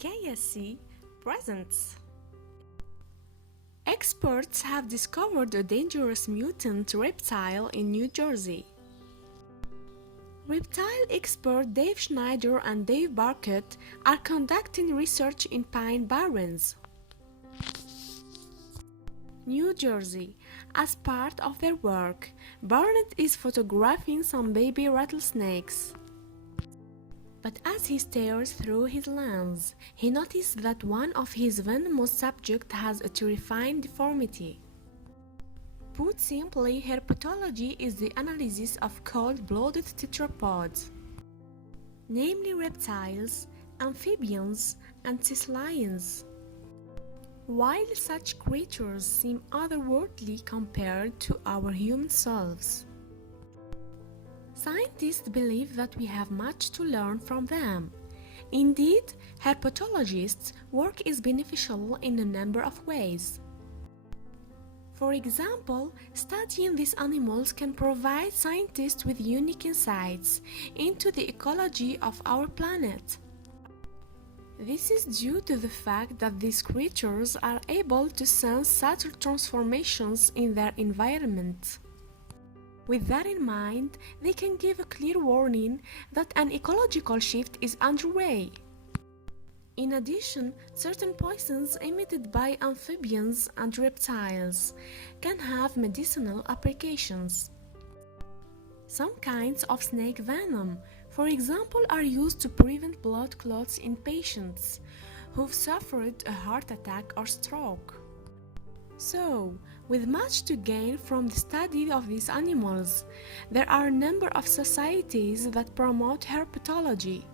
KSC presents. Experts have discovered a dangerous mutant reptile in New Jersey. Reptile expert Dave Schneider and Dave Barkett are conducting research in Pine Barrens, New Jersey. As part of their work, Barnett is photographing some baby rattlesnakes. But as he stares through his lens, he notices that one of his venomous subjects has a terrifying deformity. Put simply, herpetology is the analysis of cold-blooded tetrapods, namely reptiles, amphibians, and cephalians. While such creatures seem otherworldly compared to our human selves, scientists believe that we have much to learn from them. Indeed, herpetologists' work is beneficial in a number of ways. For example, studying these animals can provide scientists with unique insights into the ecology of our planet. This is due to the fact that these creatures are able to sense subtle transformations in their environment. With that in mind, they can give a clear warning that an ecological shift is underway. In addition, certain poisons emitted by amphibians and reptiles can have medicinal applications. Some kinds of snake venom, for example, are used to prevent blood clots in patients who've suffered a heart attack or stroke. So, with much to gain from the study of these animals, there are a number of societies that promote herpetology.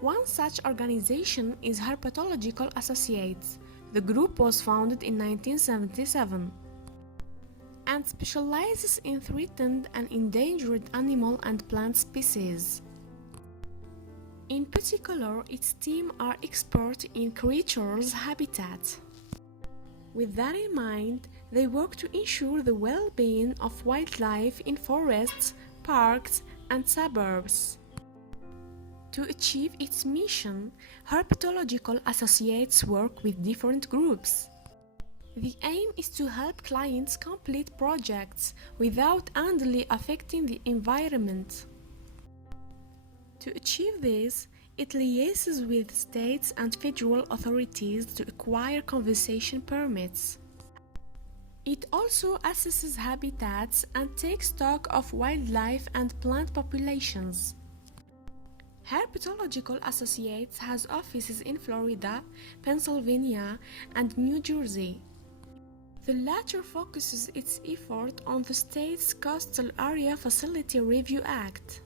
One such organization is Herpetological Associates. The group was founded in 1977 and specializes in threatened and endangered animal and plant species. In particular, its team are experts in creatures' habitat. With that in mind, they work to ensure the well-being of wildlife in forests, parks, and suburbs. To achieve its mission, Herpetological Associates work with different groups. The aim is to help clients complete projects without unduly affecting the environment. To achieve this, it liaises with states and federal authorities to acquire conservation permits. It also assesses habitats and takes stock of wildlife and plant populations. Herpetological Associates has offices in Florida, Pennsylvania, and New Jersey. The latter focuses its effort on the state's Coastal Area Facility Review Act.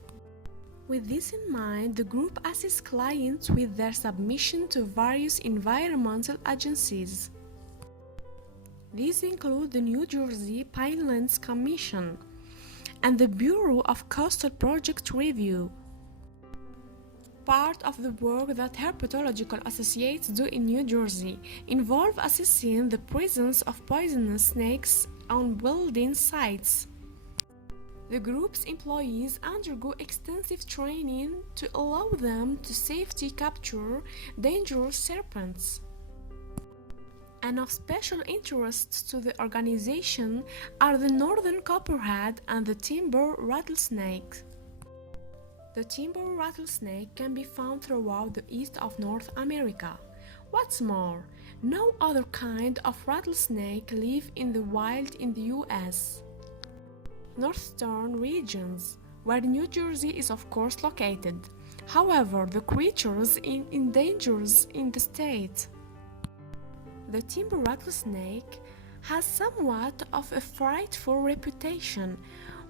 With this in mind, the group assists clients with their submission to various environmental agencies. These include the New Jersey Pinelands Commission and the Bureau of Coastal Project Review. Part of the work that Herpetological Associates do in New Jersey involve assessing the presence of poisonous snakes on building sites. The group's employees undergo extensive training to allow them to safely capture dangerous serpents. And of special interest to the organization are the northern copperhead and the timber rattlesnake. The timber rattlesnake can be found throughout the east of North America. What's more, no other kind of rattlesnake live in the wild in the US. Northern regions, where New Jersey is of course located. However, the creatures endangered in the state. The timber rattlesnake has somewhat of a frightful reputation,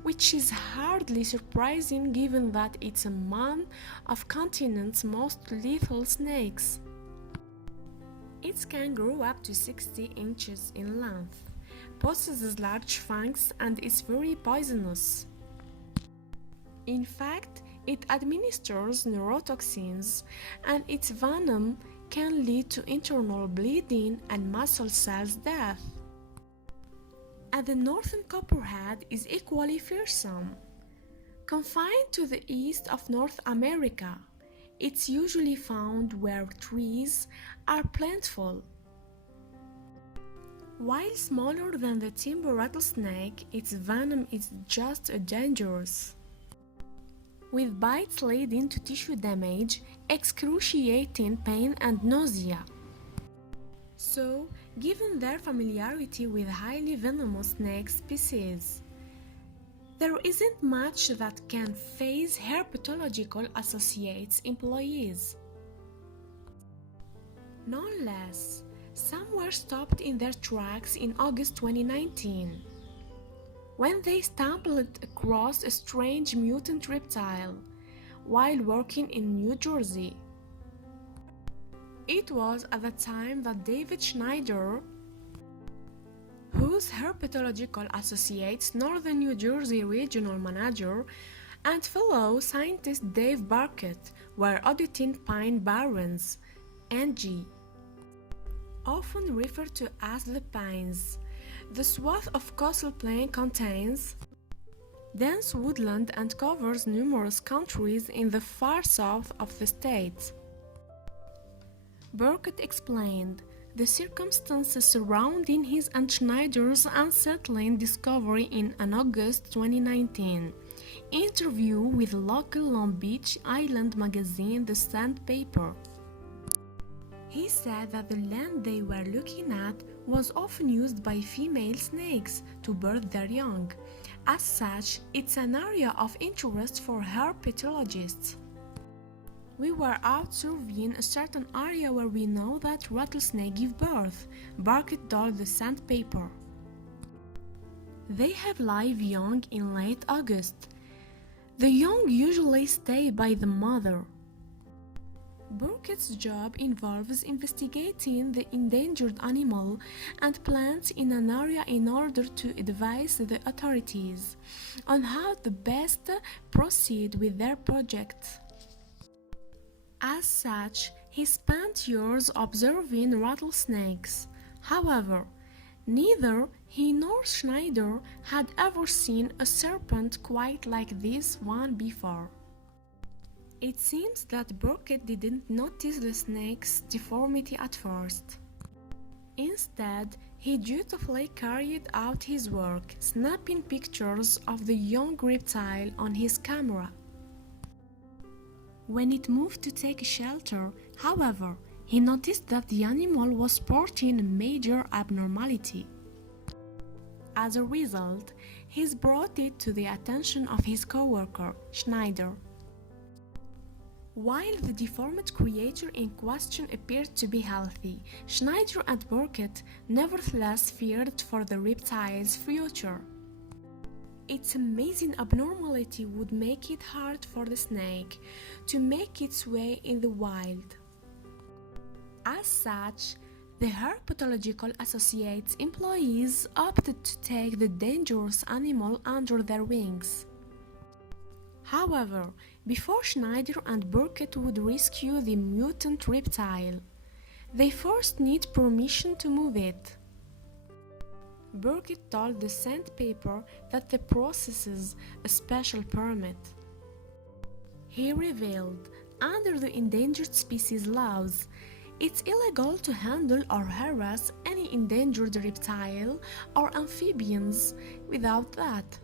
which is hardly surprising given that it's one of the continent's most lethal snakes. It can grow up to 60 inches in length, possesses large fangs, and is very poisonous. In fact, it administers neurotoxins, and its venom can lead to internal bleeding and muscle cells death. And the northern copperhead is equally fearsome. Confined to the east of North America, It's usually found where trees are plentiful. While smaller than the timber rattlesnake, its venom is just as dangerous, with bites leading to tissue damage, excruciating pain, and nausea. So, given their familiarity with highly venomous snake species, there isn't much that can faze Herpetological Associates employees. Nonetheless, some were stopped in their tracks in August 2019 when they stumbled across a strange mutant reptile while working in New Jersey. It was at the time that David Schneider, whose Herpetological Associates Northern New Jersey regional manager, and fellow scientist Dave Burkett were auditing pine barrens, NG, often referred to as the pines. The swath of coastal plain contains dense woodland and covers numerous countries in the far south of the state. Burkett explained the circumstances surrounding his and Schneider's unsettling discovery in an August 2019 interview with local Long Beach Island magazine The Sandpaper. He said that the land they were looking at was often used by female snakes to birth their young. As such, it's an area of interest for herpetologists. We were out surveying a certain area where we know that rattlesnakes give birth, Burkett told the Sandpaper. They have live young in late August. The young usually stay by the mother. Burkett's job involves investigating the endangered animal and plants in an area in order to advise the authorities on how to best proceed with their project. As such, he spent years observing rattlesnakes. However, neither he nor Schneider had ever seen a serpent quite like this one before. It seems that Burkett didn't notice the snake's deformity at first. Instead, he dutifully carried out his work, snapping pictures of the young reptile on his camera. When it moved to take shelter, however, he noticed that the animal was sporting a major abnormality. As a result, he brought it to the attention of his co-worker, Schneider. While the deformed creature in question appeared to be healthy, Schneider and Burkett nevertheless feared for the reptile's future. Its amazing abnormality would make it hard for the snake to make its way in the wild. As such, the Herpetological Associates employees opted to take the dangerous animal under their wings. However, before Schneider and Burkett would rescue the mutant reptile, they first need permission to move it. Burkett told the Sandpaper that the process is a special permit. He revealed, under the endangered species laws, it's illegal to handle or harass any endangered reptile or amphibians without that.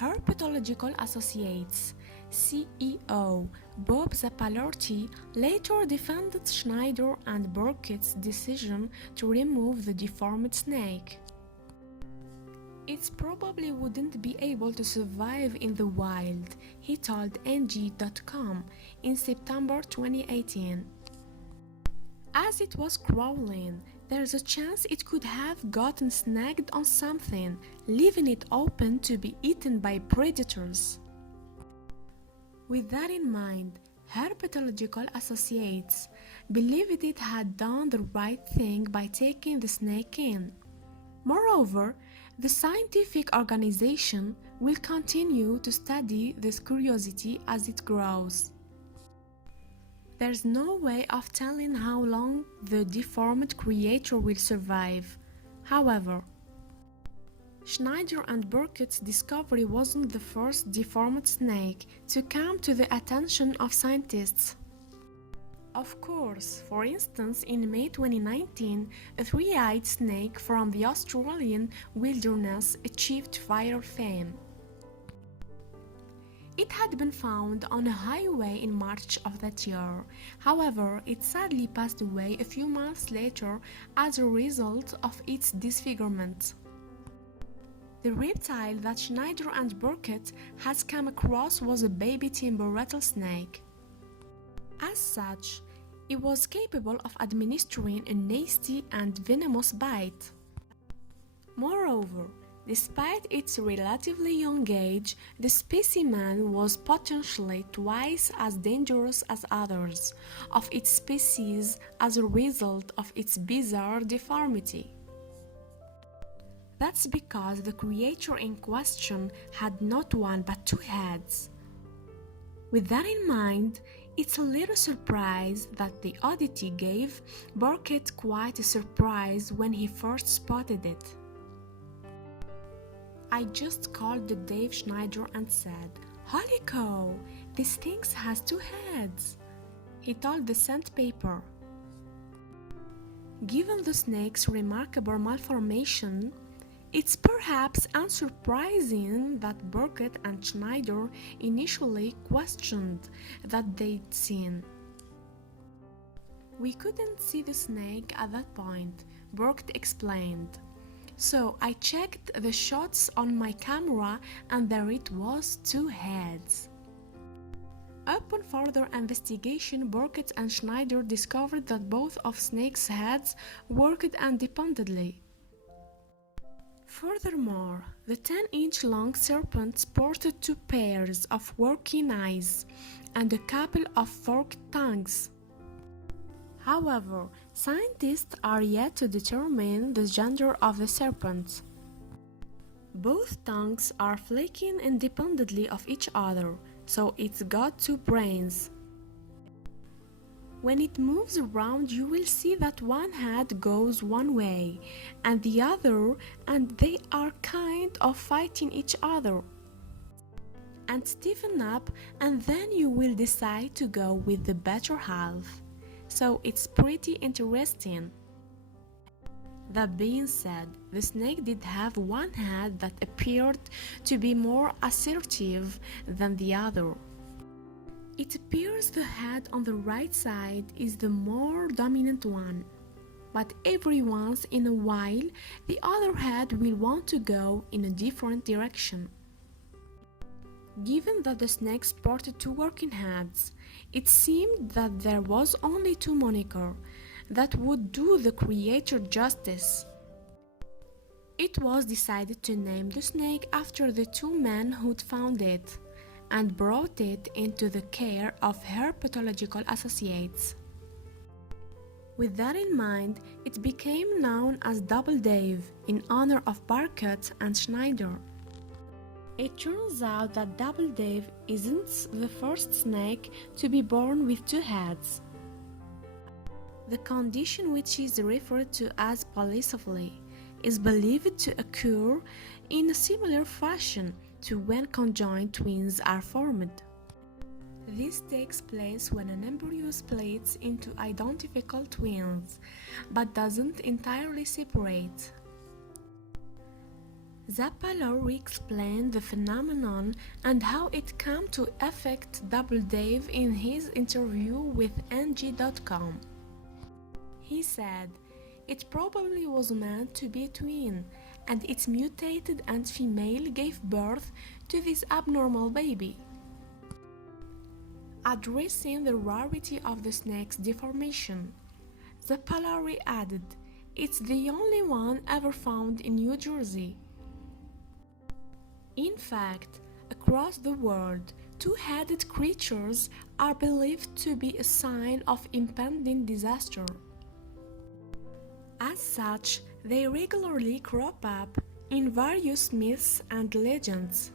Herpetological Associates CEO Bob Zappalerti later defended Schneider and Burkett's decision to remove the deformed snake. It probably wouldn't be able to survive in the wild, he told NG.com in September 2018. As it was crawling, there's a chance it could have gotten snagged on something, leaving it open to be eaten by predators. With that in mind, Herpetological Associates believed it had done the right thing by taking the snake in. Moreover, the scientific organization will continue to study this curiosity as it grows. There's no way of telling how long the deformed creature will survive. However, Schneider and Burkett's discovery wasn't the first deformed snake to come to the attention of scientists. Of course, for instance, in May 2019, a three-eyed snake from the Australian wilderness achieved viral fame. It had been found on a highway in March of that year. However, it sadly passed away a few months later as a result of its disfigurement. The reptile that Schneider and Burkett has come across was a baby timber rattlesnake. As such, it was capable of administering a nasty and venomous bite. Moreover, despite its relatively young age, the specimen was potentially twice as dangerous as others of its species as a result of its bizarre deformity. That's because the creature in question had not one but two heads. With that in mind, it's a little surprise that the oddity gave Burkett quite a surprise when he first spotted it. I just called the Dave Schneider and said, "Holy cow, this thing has two heads," he told the Sandpaper. Given the snake's remarkable malformation, it's perhaps unsurprising that Burkett and Schneider initially questioned that they'd seen. "We couldn't see the snake at that point," Burkett explained. "So I checked the shots on my camera and there it was, two heads." Upon further investigation, Burkett and Schneider discovered that both of snakes' heads worked independently. Furthermore, the 10-inch long serpent sported two pairs of working eyes and a couple of forked tongues. However, scientists are yet to determine the gender of the serpent. Both tongues are flaking independently of each other, so it's got two brains. When it moves around, you will see that one head goes one way and the other, and they are kind of fighting each other. And stiffen up, and then you will decide to go with the better half. So it's pretty interesting. That being said, the snake did have one head that appeared to be more assertive than the other. It appears the head on the right side is the more dominant one, but every once in a while the other head will want to go in a different direction. Given that the snake sported two working heads, it seemed that there was only two moniker that would do the creature justice. It was decided to name the snake after the two men who'd found it and brought it into the care of Herpetological Associates. With that in mind, it became known as Double Dave in honor of Burkett and Schneider. It turns out that Double Dave isn't the first snake to be born with two heads. The condition, which is referred to as polycephaly, is believed to occur in a similar fashion to when conjoined twins are formed. This takes place when an embryo splits into identical twins, but doesn't entirely separate. Zappalori explained the phenomenon and how it came to affect Double Dave in his interview with NG.com. He said, "It probably was meant to be a twin, and its mutated aunt female gave birth to this abnormal baby." Addressing the rarity of the snake's deformation, Zappalori added, "It's the only one ever found in New Jersey." In fact, across the world, two-headed creatures are believed to be a sign of impending disaster. As such, they regularly crop up in various myths and legends.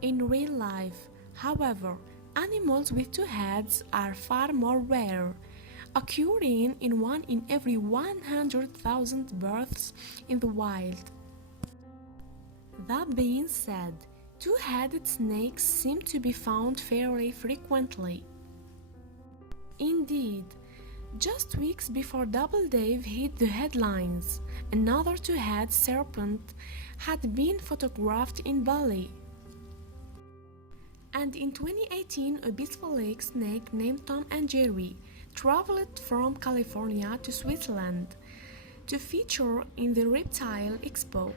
In real life, however, animals with two heads are far more rare, occurring in 1 in every 100,000 births in the wild. That being said, two-headed snakes seem to be found fairly frequently. Indeed, just weeks before Double Dave hit the headlines, another two-headed serpent had been photographed in Bali. And in 2018, a beautiful lake snake named Tom and Jerry traveled from California to Switzerland to feature in the Reptile Expo.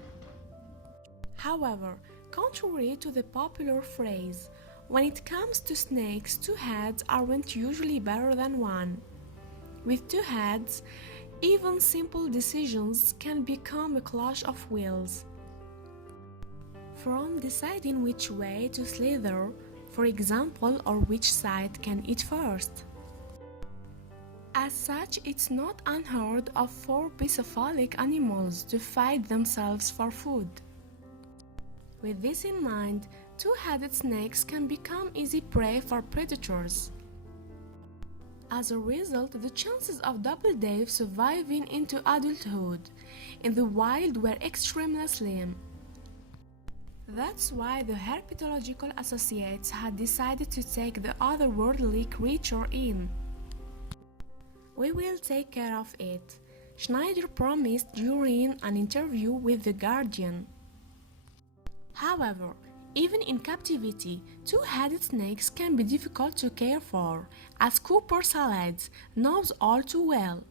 However, contrary to the popular phrase, when it comes to snakes, two heads aren't usually better than one. With two heads, even simple decisions can become a clash of wills. From deciding which way to slither, for example, or which side can eat first. As such, it's not unheard of for bicephalic animals to fight themselves for food. With this in mind, two-headed snakes can become easy prey for predators. As a result, the chances of Double Dave surviving into adulthood in the wild were extremely slim. That's why the Herpetological Associates had decided to take the otherworldly creature in. "We will take care of it," Schneider promised during an interview with The Guardian. However, even in captivity, two-headed snakes can be difficult to care for, as Cooper Salads knows all too well.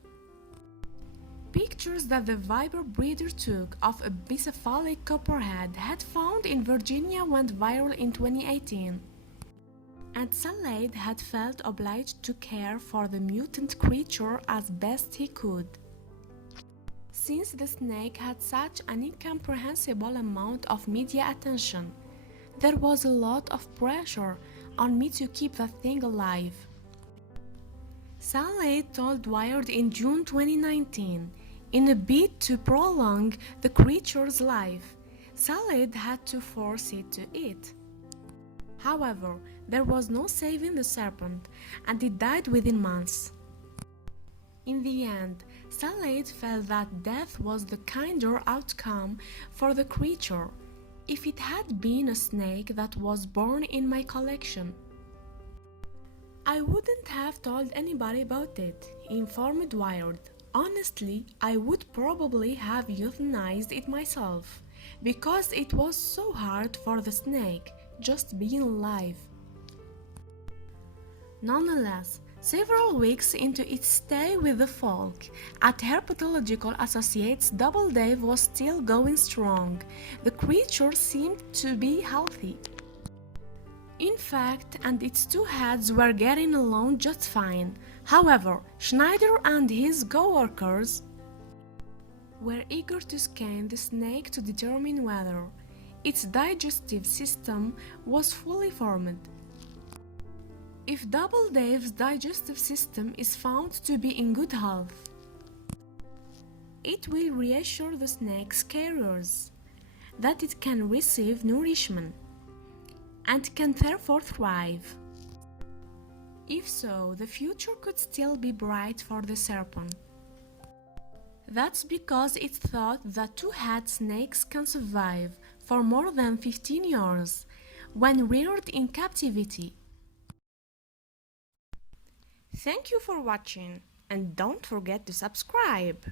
Pictures that the Viper breeder took of a bicephalic copperhead had found in Virginia went viral in 2018. And Salade had felt obliged to care for the mutant creature as best he could. Since the snake had such an incomprehensible amount of media attention, there was a lot of pressure on me to keep that thing alive. Salade told Wired in June 2019, in a bid to prolong the creature's life, Salade had to force it to eat. However, there was no saving the serpent, and it died within months. In the end, Salade felt that death was the kinder outcome for the creature if it had been a snake that was born in my collection. "I wouldn't have told anybody about it," he informed Wired. "Honestly, I would probably have euthanized it myself, because it was so hard for the snake just being alive." Nonetheless, several weeks into its stay with the folk, at Herpetological Associates, Double Dave was still going strong. The creature seemed to be healthy. In fact, and its two heads were getting along just fine. However, Schneider and his co-workers were eager to scan the snake to determine whether its digestive system was fully formed. If Double Dave's digestive system is found to be in good health, it will reassure the snake's carriers that it can receive nourishment and can therefore thrive. If so, the future could still be bright for the serpent. That's because it's thought that two-headed snakes can survive for more than 15 years when reared in captivity. Thank you for watching, and don't forget to subscribe!